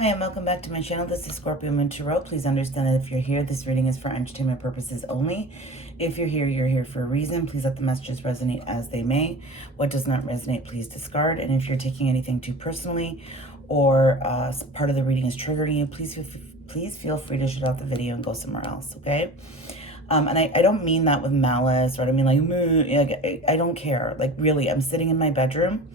Hi, and welcome back to my channel. This is Scorpio Moon Tarot. Please understand that if you're here, this reading is for entertainment purposes only. If you're here for a reason. Please let the messages resonate as they may. What does not resonate, please discard. And if you're taking anything too personally or part of the reading is triggering you, please feel free to shut out the video and go somewhere else, okay? And I don't mean that with malice, or I don't mean like, I don't care. Like, really, I'm sitting in my bedroom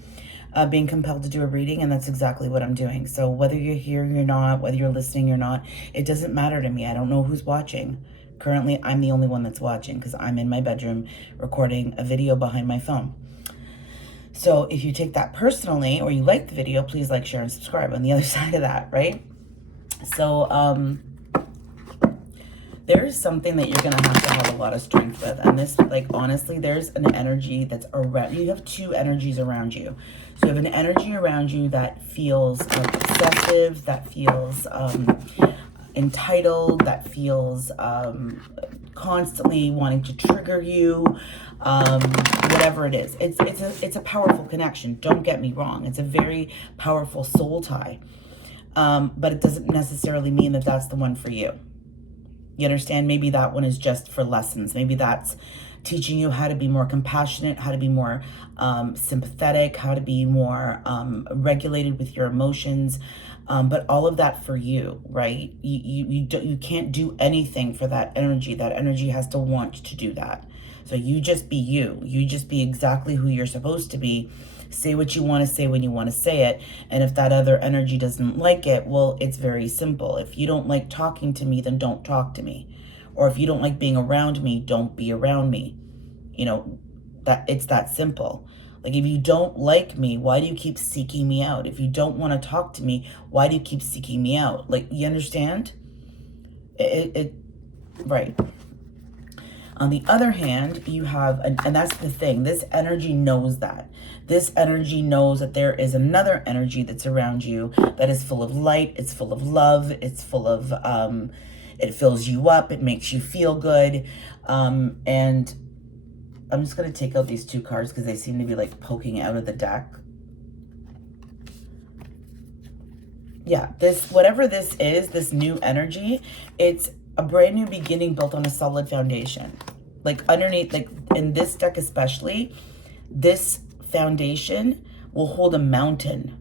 being compelled to do a reading, and that's exactly what I'm doing. So whether you're here, you're not, whether you're listening or not, it doesn't matter to me. I don't know who's watching. Currently, I'm the only one that's watching because I'm in my bedroom recording a video behind my phone. So if you take that personally or you like the video, please like, share, and subscribe on the other side of that, right? So there's something that you're going to have a lot of strength with. And this, like, honestly, there's an energy that's around. You have two energies around you. So you have an energy around you that feels obsessive, that feels entitled, that feels constantly wanting to trigger you, whatever it is. It's a powerful connection. Don't get me wrong. It's a very powerful soul tie. But it doesn't necessarily mean that that's the one for you. You understand? Maybe that one is just for lessons. Maybe that's teaching you how to be more compassionate, how to be more sympathetic, how to be more regulated with your emotions. But all of that for you, right? You can't do anything for that energy. That energy has to want to do that. So you just be you. You just be exactly who you're supposed to be. Say what you want to say when you want to say it. And if that other energy doesn't like it, well, it's very simple. If you don't like talking to me, then don't talk to me. Or if you don't like being around me, don't be around me. You know, it's that simple. Like, if you don't like me, why do you keep seeking me out? If you don't want to talk to me, why do you keep seeking me out? Like, you understand? Right. On the other hand, you have, and that's the thing, this energy knows that. This energy knows that there is another energy that's around you that is full of light, it's full of love, it's full of, it fills you up, it makes you feel good. And I'm just going to take out these two cards because they seem to be like poking out of the deck. Yeah, whatever this is, this new energy, it's a brand new beginning built on a solid foundation. Like, underneath, like in this deck especially, this foundation will hold a mountain.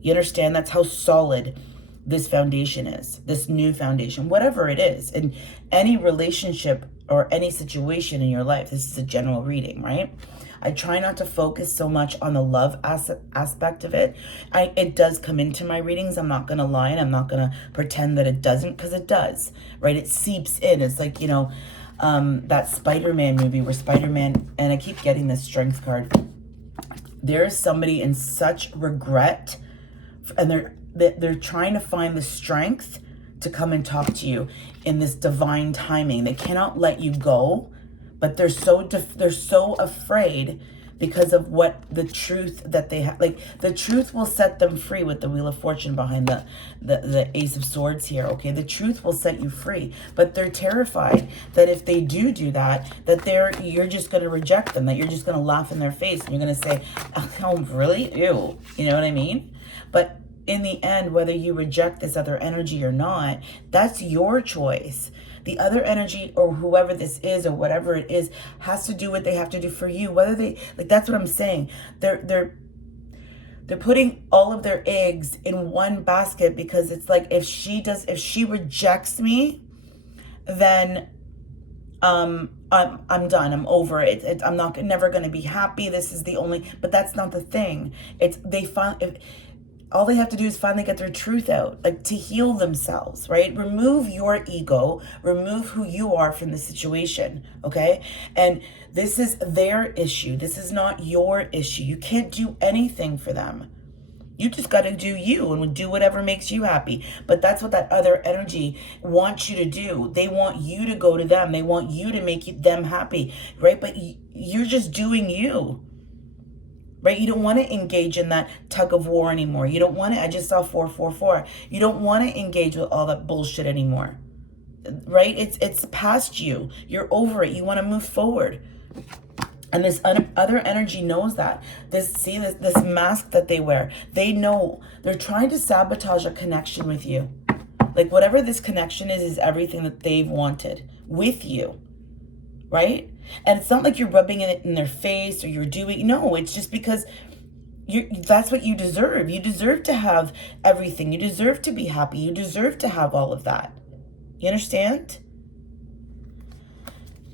You understand? That's how solid this foundation is, this new foundation, whatever it is. In any relationship or any situation in your life, this is a general reading, right? I try not to focus so much on the love aspect of it. It does come into my readings. I'm not going to lie, and I'm not going to pretend that it doesn't, because it does, right? It seeps in. It's like, you know, that Spider-Man movie where Spider-Man, and I keep getting this strength card. There's somebody in such regret, and they're trying to find the strength to come and talk to you in this divine timing. They cannot let you go. But they're so afraid because of what the truth that they have. Like, the truth will set them free with the Wheel of Fortune behind the Ace of Swords here, okay? The truth will set you free. But they're terrified that if they do that, you're just going to reject them, that you're just going to laugh in their face, and you're going to say, oh, really? Ew. You know what I mean? But in the end, whether you reject this other energy or not, that's your choice. The other energy, or whoever this is, or whatever it is, has to do what they have to do for you. Whether they, like, that's what I'm saying. They're putting all of their eggs in one basket, because it's like, if she rejects me, then I'm done. I'm over it. I'm never going to be happy. This is the only, but that's not the thing. All they have to do is finally get their truth out, like, to heal themselves, right? Remove your ego, remove who you are from the situation, okay? And this is their issue. This is not your issue. You can't do anything for them. You just got to do you and do whatever makes you happy. But that's what that other energy wants you to do. They want you to go to them. They want you to make them happy, right? But you're just doing you. Right? You don't want to engage in that tug of war anymore. You don't want to, I just saw 444. You don't want to engage with all that bullshit anymore. Right? It's past you. You're over it. You want to move forward. And this other energy knows that. This mask that they wear, they know they're trying to sabotage a connection with you. Like whatever this connection is everything that they've wanted with you, right? And it's not like you're rubbing it in their face or you're doing, no, it's just because that's what you deserve. You deserve to have everything. You deserve to be happy. You deserve to have all of that. You understand?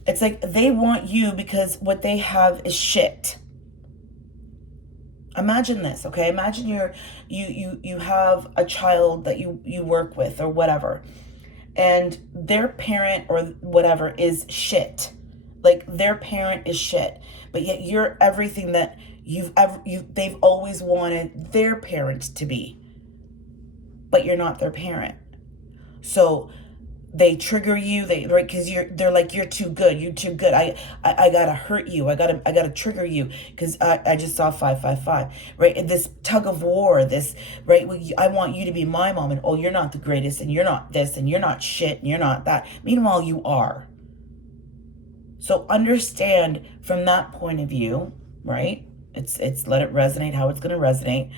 It's like they want you because what they have is shit. Imagine this, okay? Imagine you have a child that you work with or whatever, and their parent or whatever is shit. Like their parent is shit, but yet you're everything that they've always wanted their parent to be, but you're not their parent. So they trigger you, right? Because they're like, you're too good. I gotta hurt you. I gotta trigger you because I just saw 555, right? And this tug of war, this, right? I want you to be my mom, and oh, you're not the greatest, and you're not this, and you're not shit, and you're not that. Meanwhile, you are. So understand from that point of view, right? It's let it resonate how it's gonna resonate.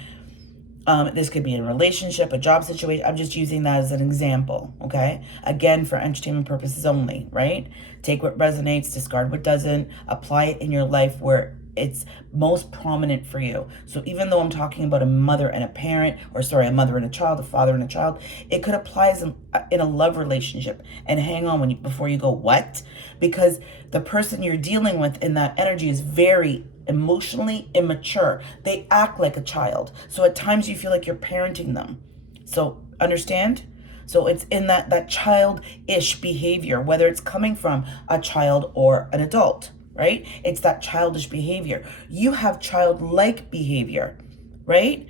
This could be in a relationship, a job situation. I'm just using that as an example, okay? Again, for entertainment purposes only, right? Take what resonates, discard what doesn't, apply it in your life where it's most prominent for you. So even though I'm talking about a mother and a parent, or sorry, a mother and a child, a father and a child, it could apply as in a love relationship. And hang on before you go, what? Because the person you're dealing with in that energy is very emotionally immature. They act like a child. So at times you feel like you're parenting them. So understand? So it's in that childish behavior, whether it's coming from a child or an adult, right? It's that childish behavior. You have childlike behavior, right?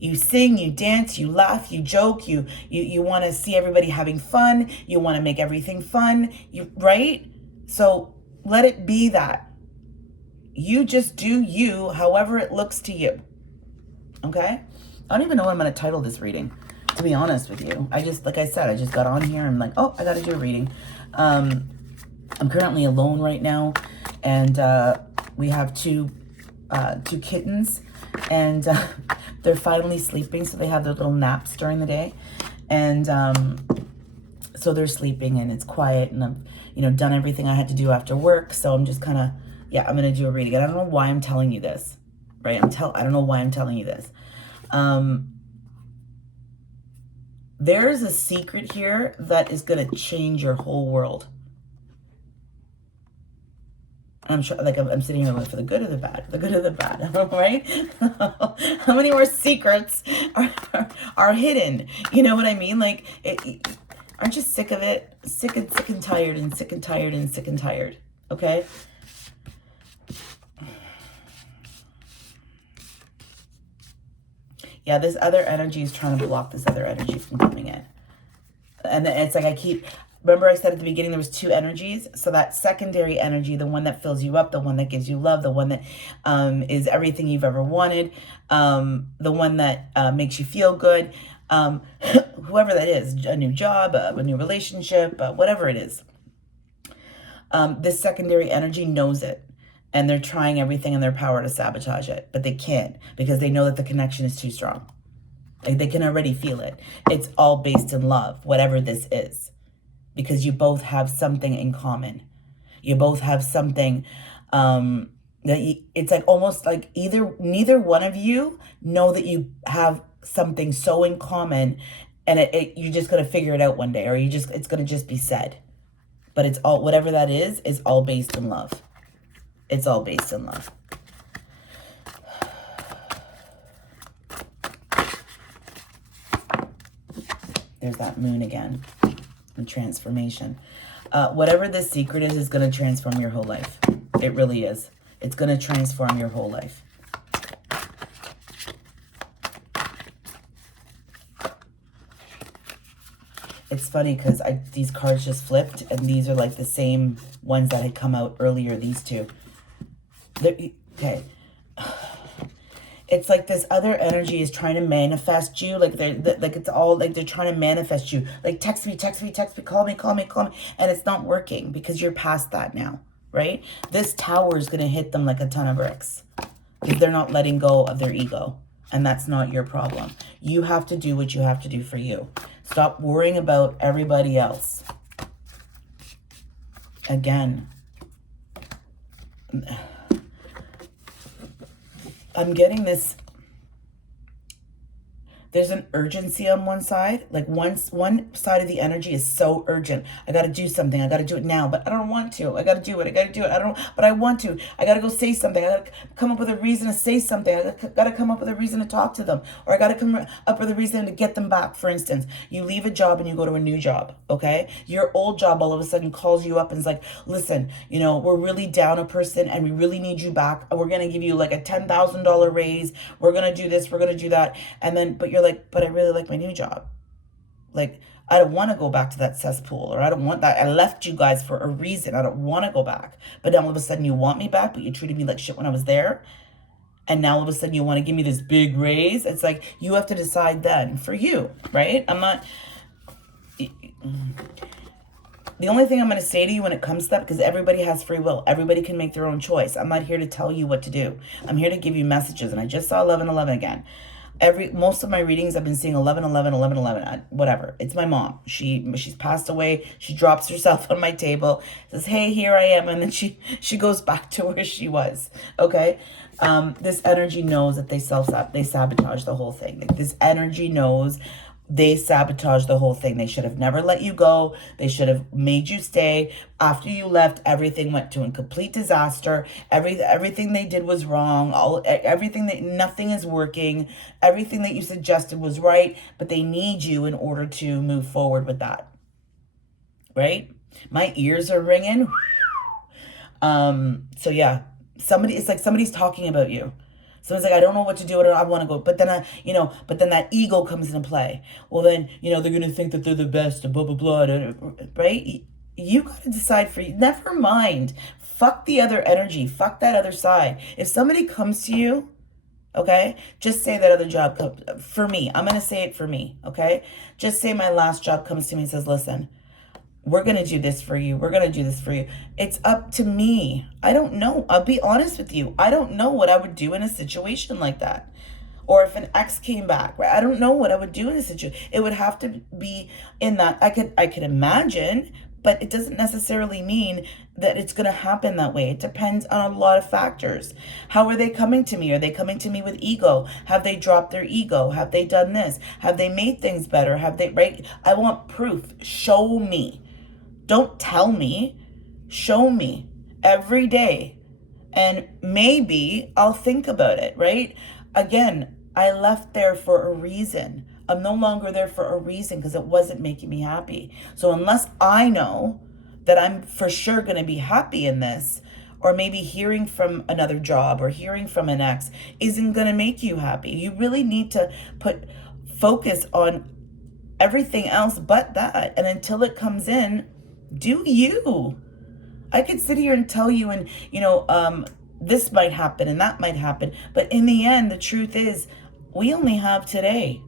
You sing, you dance, you laugh, you joke, you want to see everybody having fun, you want to make everything fun, right? So let it be that. You just do you, however it looks to you. Okay? I don't even know what I'm going to title this reading, to be honest with you. Like I said, I just got on here. I'm like, oh, I got to do a reading. I'm currently alone right now, and we have two kittens, and they're finally sleeping, so they have their little naps during the day, and so they're sleeping, and it's quiet, and I've done everything I had to do after work, so I'm just kind of, yeah, I'm going to do a reading. And I don't know why I'm telling you this, right? I don't know why I'm telling you this. There's a secret here that is going to change your whole world. I'm sure, like I'm sitting here going, for the good or the bad, the good or the bad, right? How many more secrets are hidden? You know what I mean? Like, aren't you sick of it? Sick and tired and sick and tired and sick and tired. Okay. Yeah, this other energy is trying to block this other energy from coming in. And it's like remember I said at the beginning there was two energies? So that secondary energy, the one that fills you up, the one that gives you love, the one that is everything you've ever wanted, the one that makes you feel good, whoever that is, a new job, a new relationship, whatever it is. This secondary energy knows it. And they're trying everything in their power to sabotage it. But they can't, because they know that the connection is too strong. Like, they can already feel it. It's all based in love, whatever this is. Because you both have something in common. You both have something it's like almost like neither one of you know that you have something so in common, and you're just going to figure it out one day, or it's going to just be said. But it's all, whatever that is all based in love. It's all based in love. There's that moon again. The transformation. Whatever this secret is going to transform your whole life. It really is. It's going to transform your whole life. It's funny because these cards just flipped, and these are like the same ones that had come out earlier, these two. Okay. It's like this other energy is trying to manifest you. Like it's all like they're trying to manifest you. Like text me, call me. And it's not working because you're past that now. right? This tower is going to hit them like a ton of bricks because they're not letting go of their ego. And that's not your problem. You have to do what you have to do for you. Stop worrying about everybody else. Again, I'm getting this. There's an urgency on one side. Like one side of the energy is so urgent. I got to do something. I got to do it now, but I don't want to. I got to do it. I got to do it. I don't, but I want to. I got to go say something. I got to come up with a reason to say something. I got to come up with a reason to talk to them, or I got to come up with a reason to get them back. For instance, you leave a job and you go to a new job. Okay. Your old job all of a sudden calls you up and is like, listen, you know, we're really down a person and we really need you back. We're going to give you like a $10,000 raise. We're going to do this. We're going to do that. And then, but you're like, but I really like my new job. Like, I don't want to go back to that cesspool, or I don't want that. I left you guys for a reason. I don't want to go back. But now all of a sudden you want me back, but you treated me like shit when I was there. And now all of a sudden you want to give me this big raise. It's like, you have to decide then for you, right? I'm not... The only thing I'm going to say to you when it comes to that, because everybody has free will. Everybody can make their own choice. I'm not here to tell you what to do. I'm here to give you messages. And I just saw 1111 again. Most of my readings I've been seeing 1111, 1111, whatever. It's my mom. She's passed away. She drops herself on my table, says, hey, here I am. And then she goes back to where she was. Okay. This energy knows that they sabotage the whole thing. This energy knows they sabotage the whole thing. They should have never let you go. They should have made you stay. After you left, everything went to a complete disaster. Everything they did was wrong. Nothing is working. Everything that you suggested was right, but they need you in order to move forward with that. Right? My ears are ringing. So yeah, it's like somebody's talking about you. So it's like, I don't know what to do. I want to go. But then that ego comes into play. Well, then, they're going to think that they're the best and blah, blah, blah. Right? You got to decide for you. Never mind. Fuck the other energy. Fuck that other side. If somebody comes to you, okay, just say that other job. For me, I'm going to say it for me. Okay. Just say my last job comes to me and says, listen, we're going to do this for you. We're going to do this for you. It's up to me. I don't know. I'll be honest with you. I don't know what I would do in a situation like that. Or if an ex came back, right? I don't know what I would do in a situation. It would have to be in that. I could imagine, but it doesn't necessarily mean that it's going to happen that way. It depends on a lot of factors. How are they coming to me? Are they coming to me with ego? Have they dropped their ego? Have they done this? Have they made things better? Right? I want proof. Show me. Don't tell me, show me every day. And maybe I'll think about it, right? Again, I left there for a reason. I'm no longer there for a reason because it wasn't making me happy. So unless I know that I'm for sure going to be happy in this, or maybe hearing from another job or hearing from an ex isn't going to make you happy. You really need to focus on everything else but that. And until it comes in, do you. I could sit here and tell you and, this might happen and that might happen. But in the end, the truth is we only have today.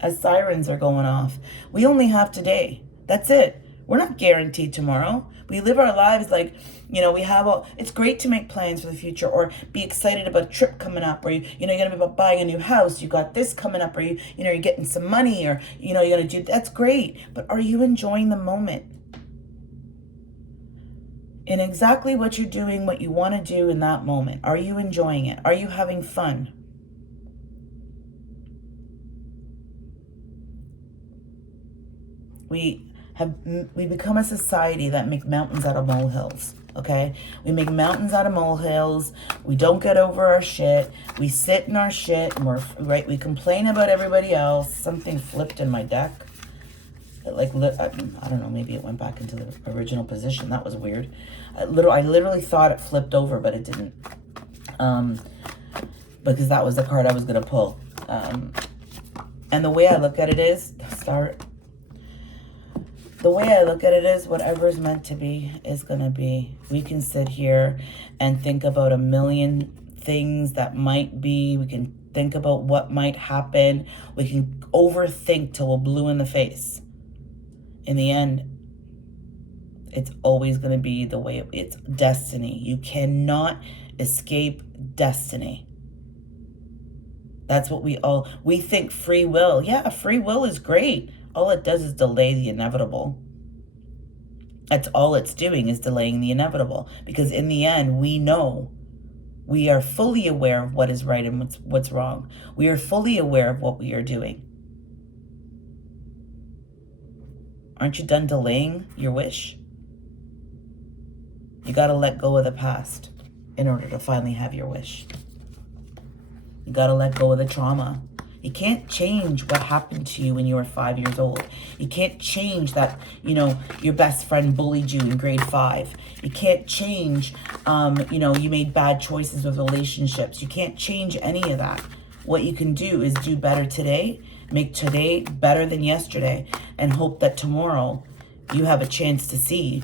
As sirens are going off, we only have today. That's it. We're not guaranteed tomorrow. We live our lives like, it's great to make plans for the future or be excited about a trip coming up, or, you're going to be buying a new house. You got this coming up, or, you're getting some money, or, you're going to do, that's great. But are you enjoying the moment? In exactly what you're doing, what you want to do in that moment. Are you enjoying it? Are you having fun? We become a society that make mountains out of molehills. Okay? We make mountains out of molehills. We don't get over our shit. We sit in our shit and we complain about everybody else. Something flipped in my deck. I don't know, maybe it went back into the original position. That was weird. I literally thought it flipped over, but it didn't. Because that was the card I was going to pull. And the way I look at it is, whatever is meant to be is going to be. We can sit here and think about a million things that might be. We can think about what might happen. We can overthink till we're blue in the face. In the end, It's always going to be the way it's destiny. You cannot escape destiny. That's what we think free will. Yeah, free will is great. All it does is delay the inevitable. That's all it's doing, is delaying the inevitable. Because in the end, we know, we are fully aware of what is right and what's wrong. We are fully aware of what we are doing. Aren't you done delaying your wish? You got to let go of the past in order to finally have your wish. You got to let go of the trauma. You can't change what happened to you when you were 5 years old. You can't change that, your best friend bullied you in grade 5. You can't change, you made bad choices with relationships. You can't change any of that. What you can do is do better today, make today better than yesterday, and hope that tomorrow you have a chance to see,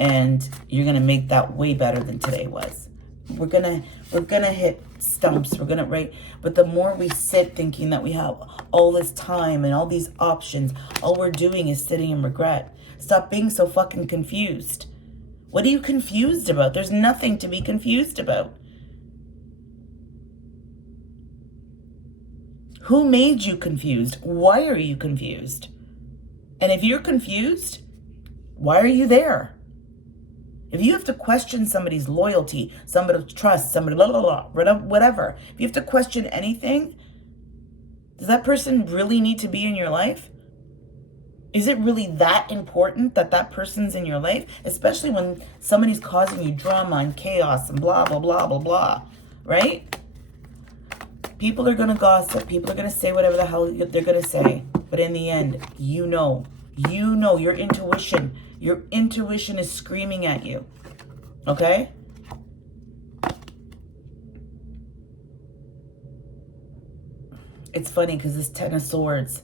and you're going to make that way better than today was. We're gonna hit stumps. But the more we sit thinking that we have all this time and all these options, all we're doing is sitting in regret. Stop being so fucking confused. What are you confused about? There's nothing to be confused about. Who made you confused? Why are you confused? And if you're confused, why are you there? If you have to question somebody's loyalty, somebody's trust, somebody, whatever, if you have to question anything, does that person really need to be in your life? Is it really that important that that person's in your life? Especially when somebody's causing you drama and chaos and blah, blah, blah, blah, blah, right? People are going to gossip. People are going to say whatever the hell they're going to say. But in the end, you know, your intuition is screaming at you. Okay? It's funny because this Ten of Swords,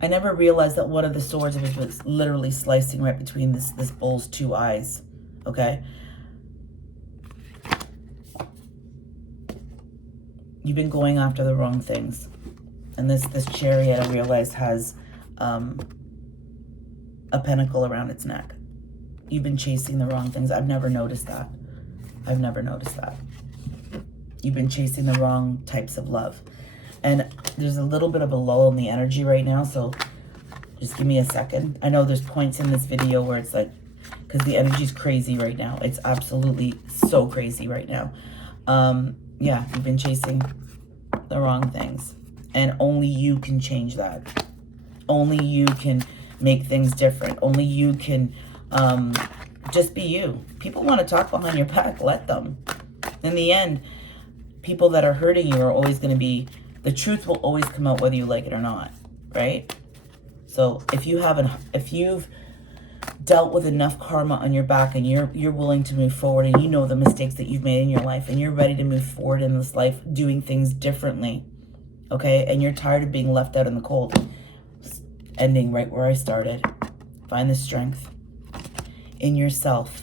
I never realized that one of the swords was literally slicing right between this bull's two eyes. Okay? You've been going after the wrong things. And this chariot, I realized, has a pentacle around its neck. You've been chasing the wrong things. I've never noticed that. You've been chasing the wrong types of love. And there's a little bit of a lull in the energy right now, so just give me a second. I know there's points in this video where it's like, because the energy's crazy right now. It's absolutely so crazy right now. Yeah, you've been chasing the wrong things. And only you can change that. Only you can make things different. Only you can just be you. People want to talk behind your back. Let them. In the end, people that are hurting you are always going to be, the truth will always come out whether you like it or not, right? So if you've dealt with enough karma on your back and you're willing to move forward, and you know the mistakes that you've made in your life, and you're ready to move forward in this life doing things differently, okay? And you're tired of being left out in the cold, ending right where I started. Find the strength in yourself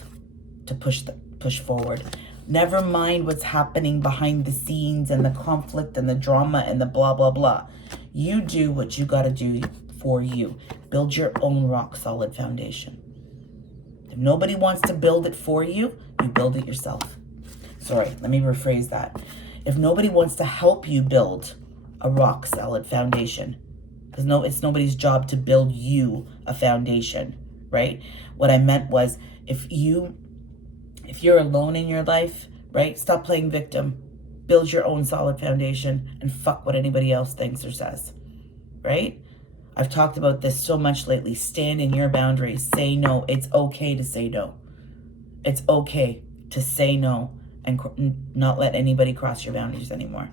to push forward. Never mind what's happening behind the scenes and the conflict and the drama and the blah, blah, blah. You do what you got to do for you. Build your own rock solid foundation. If nobody wants to build it for you, you build it yourself. Sorry, let me rephrase that. If nobody wants to help you build a rock solid foundation, because it's nobody's job to build you a foundation, right? What I meant was, if you're alone in your life, right? Stop playing victim. Build your own solid foundation and fuck what anybody else thinks or says, right? I've talked about this so much lately. Stand in your boundaries. Say no. It's okay to say no. It's okay to say no and not let anybody cross your boundaries anymore.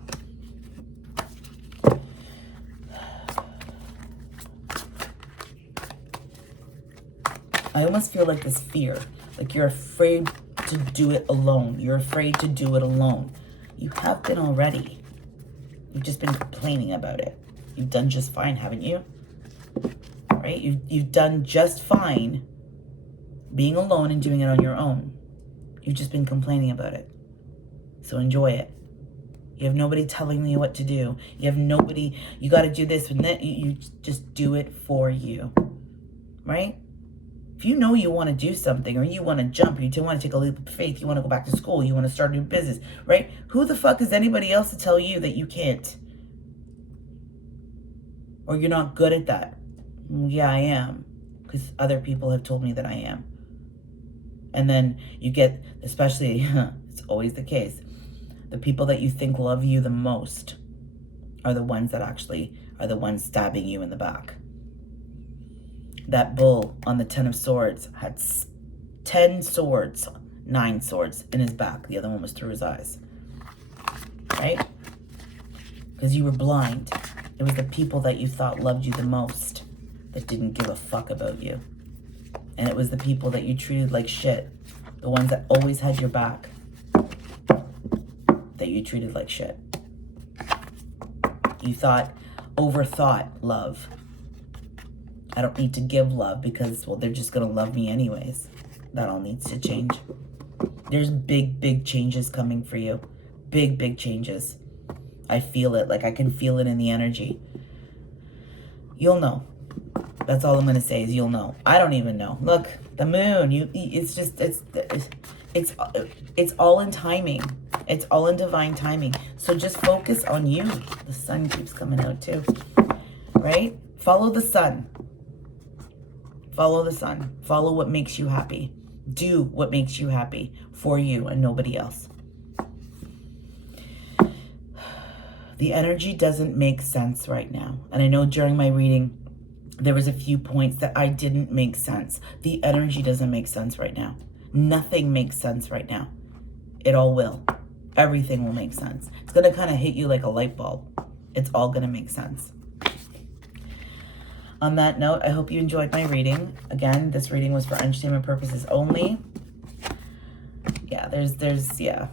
I almost feel like this fear, like you're afraid to do it alone. You're afraid to do it alone. You have been already. You've just been complaining about it. You've done just fine, haven't you? Right? You've done just fine being alone and doing it on your own. You've just been complaining about it. So enjoy it. You have nobody telling you what to do. You have nobody, you got to do this and that. You just do it for you. right? If you know you want to do something, or you want to jump, or you want to take a leap of faith, you want to go back to school, you want to start a new business, right? Who the fuck is anybody else to tell you that you can't? Or you're not good at that? Yeah, I am. Because other people have told me that I am. And then you get, especially, it's always the case, the people that you think love you the most are the ones that actually are the ones stabbing you in the back. That bull on the 10 of Swords had 10 swords, 9 swords in his back. The other one was through his eyes. Right? Because you were blind. It was the people that you thought loved you the most that didn't give a fuck about you. And it was the people that you treated like shit. The ones that always had your back. That you treated like shit. You overthought love. I don't need to give love because, well, they're just going to love me anyways. That all needs to change. There's big, big changes coming for you. Big, big changes. I feel it. Like I can feel it in the energy. You'll know. That's all I'm going to say is you'll know. I don't even know. Look, the moon, it's all in timing. It's all in divine timing. So just focus on you. The sun keeps coming out too. Right? Follow the sun. Follow the sun. Follow what makes you happy. Do what makes you happy for you and nobody else. The energy doesn't make sense right now. And I know during my reading, there was a few points that I didn't make sense. The energy doesn't make sense right now. Nothing makes sense right now. It all will. Everything will make sense. It's going to kind of hit you like a light bulb. It's all going to make sense. On that note, I hope you enjoyed my reading. Again, this reading was for entertainment purposes only. Yeah, yeah.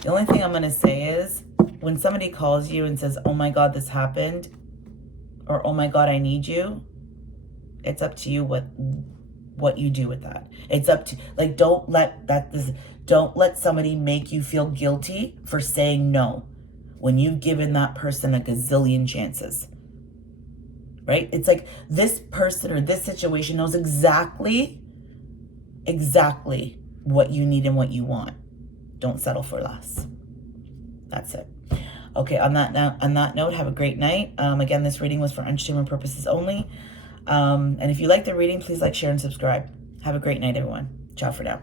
The only thing I'm going to say is when somebody calls you and says, oh my God, this happened, or oh my God, I need you, it's up to you what you do with that. It's up to, like, don't let somebody make you feel guilty for saying no when you've given that person a gazillion chances. Right? It's like this person or this situation knows exactly what you need and what you want. Don't settle for less. That's it. Okay, on that note, have a great night. Again, this reading was for entertainment purposes only. And if you like the reading, please like, share, and subscribe. Have a great night, everyone. Ciao for now.